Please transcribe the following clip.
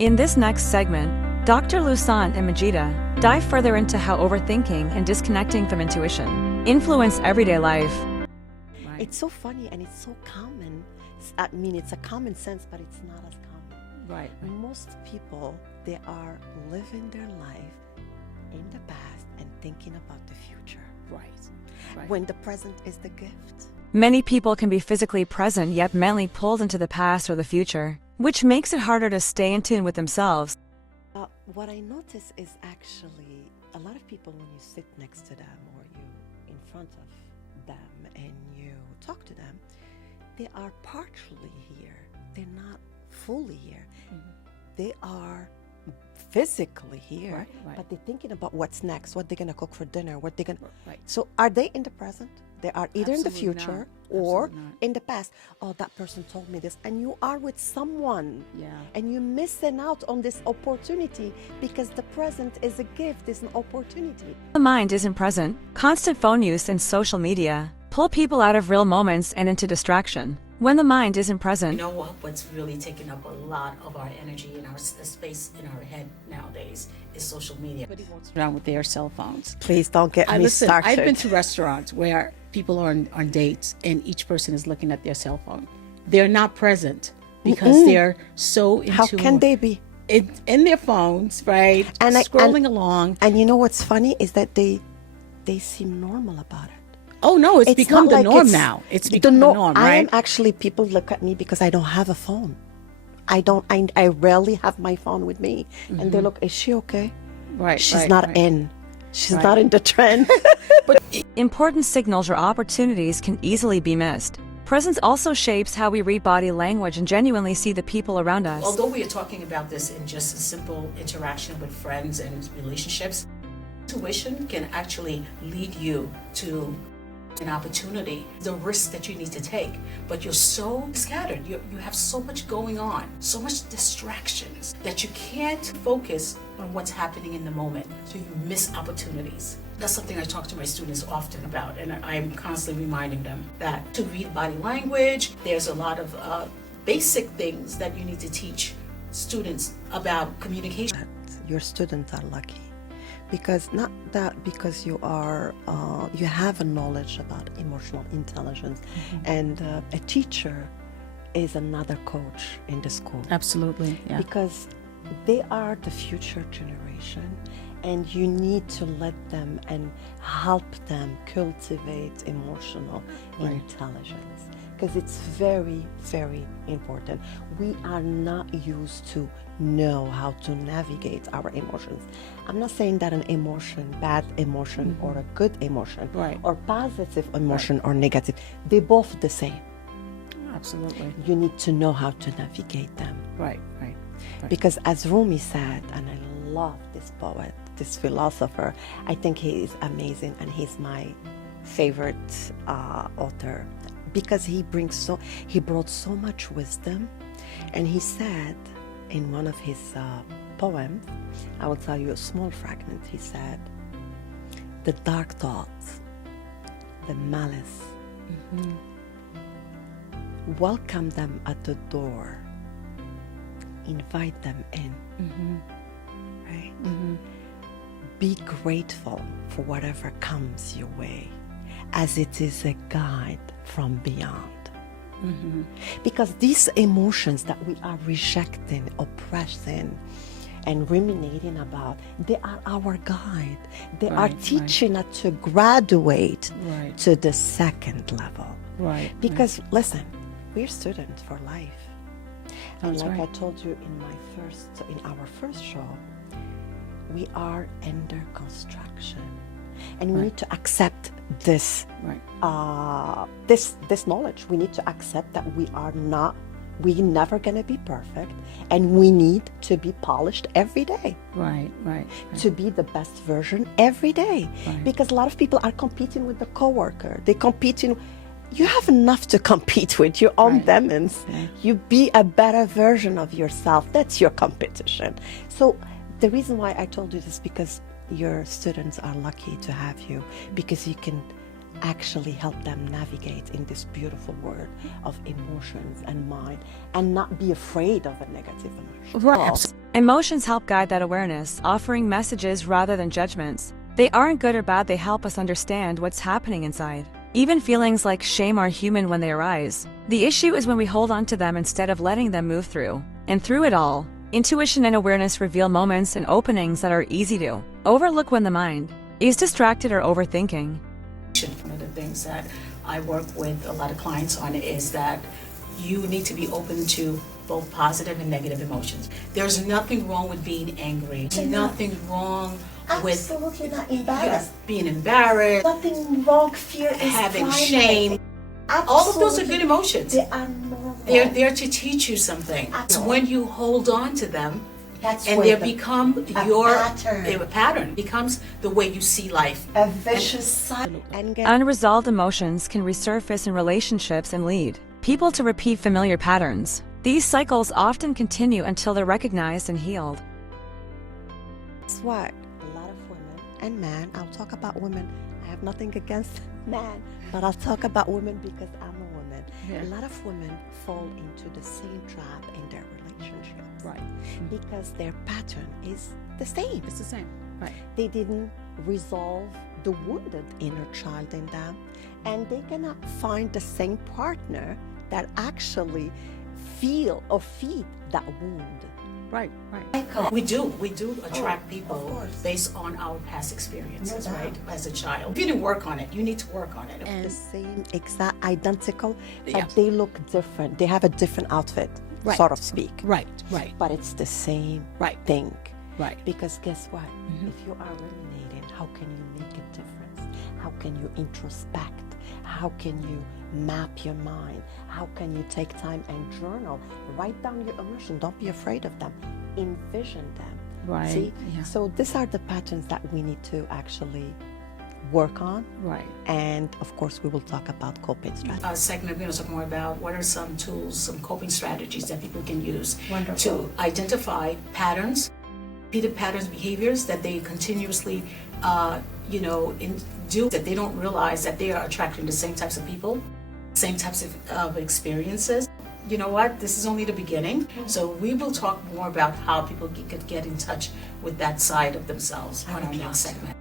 In this next segment, Dr. Louissaint and Majida dive further into how overthinking and disconnecting from intuition influence everyday life. Right. It's so funny and it's so common. I mean, it's a common sense, but it's not as common. Right. Most people, they are living their life in the past and thinking about the future. Right. When the present is the gift. Many people can be physically present yet mentally pulled into the past or the future, which makes it harder to stay in tune with themselves. What I notice is actually a lot of people, when you sit next to them or you in front of them and you talk to them, they are partially here. They're not fully here. Mm-hmm. They are physically here, right. but they're thinking about what's next, what they're going to cook for dinner, what they're going to... Right. So are they in the present? They are either in the future or not. in the past. Oh, that person told me this. And you are with someone. Yeah. And you're missing out on this opportunity because the present is a gift, it's an opportunity. The mind isn't present. Constant phone use and social media pull people out of real moments and into distraction. When the mind isn't present, you know what's really taking up a lot of our energy and our space in our head nowadays is social media. Everybody walks around with their cell phones. Please don't get me started. I've been to restaurants where people are on dates and each person is looking at their cell phone. They're not present because they're so into How can they be? In their phones, right? And scrolling along. And you know what's funny is that they seem normal about it. Oh no, it's become the norm now. It's become the norm, right? I am actually, people look at me because I don't have a phone. I rarely have my phone with me. And they look, is she okay? Right. She's not in. She's not in the trend. But important signals or opportunities can easily be missed. Presence also shapes how we read body language and genuinely see the people around us. Although we are talking about this in just a simple interaction with friends and relationships, intuition can actually lead you to an opportunity, the risk that you need to take, but you're so scattered, you have so much going on, so much distractions that you can't focus on what's happening in the moment, so you miss opportunities. That's something I talk to my students often about, and I'm constantly reminding them that to read body language, there's a lot of basic things that you need to teach students about communication. Your students are lucky. Because not that because you are you have a knowledge about emotional intelligence, and a teacher is another coach in the school. Absolutely, yeah. Because they are the future generation, and you need to let them and help them cultivate emotional intelligence. Because it's very, very important. We are not used to know how to navigate our emotions. I'm not saying that an emotion, bad emotion or a good emotion, or positive emotion or negative, they're both the same. Absolutely. You need to know how to navigate them. Right. Because as Rumi said, and I love this poet, this philosopher, I think he is amazing and he's my favorite author. Because he brought so much wisdom, and he said in one of his poems, I will tell you a small fragment. He said, "The dark thoughts, the malice, welcome them at the door, invite them in, right? Be grateful for whatever comes your way, as it is a guide from beyond." Because these emotions that we are rejecting, oppressing, and ruminating about, they are our guide. They are teaching us to graduate to the second level. Because listen, we're students for life. And like I told you in our first show, we are under construction. And we need to accept this this knowledge. We need to accept that we're never going to be perfect, and we need to be polished every day. Right. To be the best version every day. Because a lot of people are competing with the coworker. They're competing. You have enough to compete with your own demons. You be a better version of yourself. That's your competition. So the reason why I told you this, because your students are lucky to have you, because you can actually help them navigate in this beautiful world of emotions and mind, and not be afraid of a negative emotion. Right. Emotions help guide that awareness, offering messages rather than judgments. They aren't good or bad, they help us understand what's happening inside. Even feelings like shame are human when they arise. The issue is when we hold on to them instead of letting them move through. And through it all, intuition and awareness reveal moments and openings that are easy to overlook when the mind is distracted or overthinking. One of the things that I work with a lot of clients on is that you need to be open to both positive and negative emotions. There's nothing wrong with being angry. Nothing wrong with Absolutely not embarrassed. being embarrassed, Nothing wrong. Fear is having primary. shame. All of those are good emotions. They are normal. They're there to teach you something. It's when you hold on to them That's and where they become a your pattern. a pattern becomes the way you see life. a vicious cycle. And get Unresolved emotions can resurface in relationships and lead people to repeat familiar patterns. These cycles often continue until they're recognized and healed. Guess what? A lot of women and men, I'll talk about women. I have nothing against men, but I'll talk about women because I'm a woman. Yeah. A lot of women fall into the same trap in their relationships. Right. Because their pattern is the same. It's the same. Right. They didn't resolve the wounded inner child in them, and they cannot find the same partner that actually feel or feed that wound. Right. Right. We do attract of people course. based on our past experiences, No doubt. right? As a child. If you didn't work on it, you need to work on it. And The same exact identical, but Yeah. they look different. They have a different outfit, Right. so to speak. right. Right. But it's the same Right. thing. Right. Because guess what? If you are ruminating, how can you make a difference? How can you introspect? How can you map your mind? How can you take time and journal? Write down your emotions. Don't be afraid of them. Envision them. Right. See? Yeah. So these are the patterns that we need to actually work on. Right. And of course, we will talk about coping strategies. Segment, we're going to talk more about what are some tools, some coping strategies that people can use Wonderful. to identify patterns, repeated patterns, behaviors that they continuously, do that they don't realize that they are attracting the same types of people, same types of experiences. You know what? This is only the beginning. So we will talk more about how people could get in touch with that side of themselves on our next segment.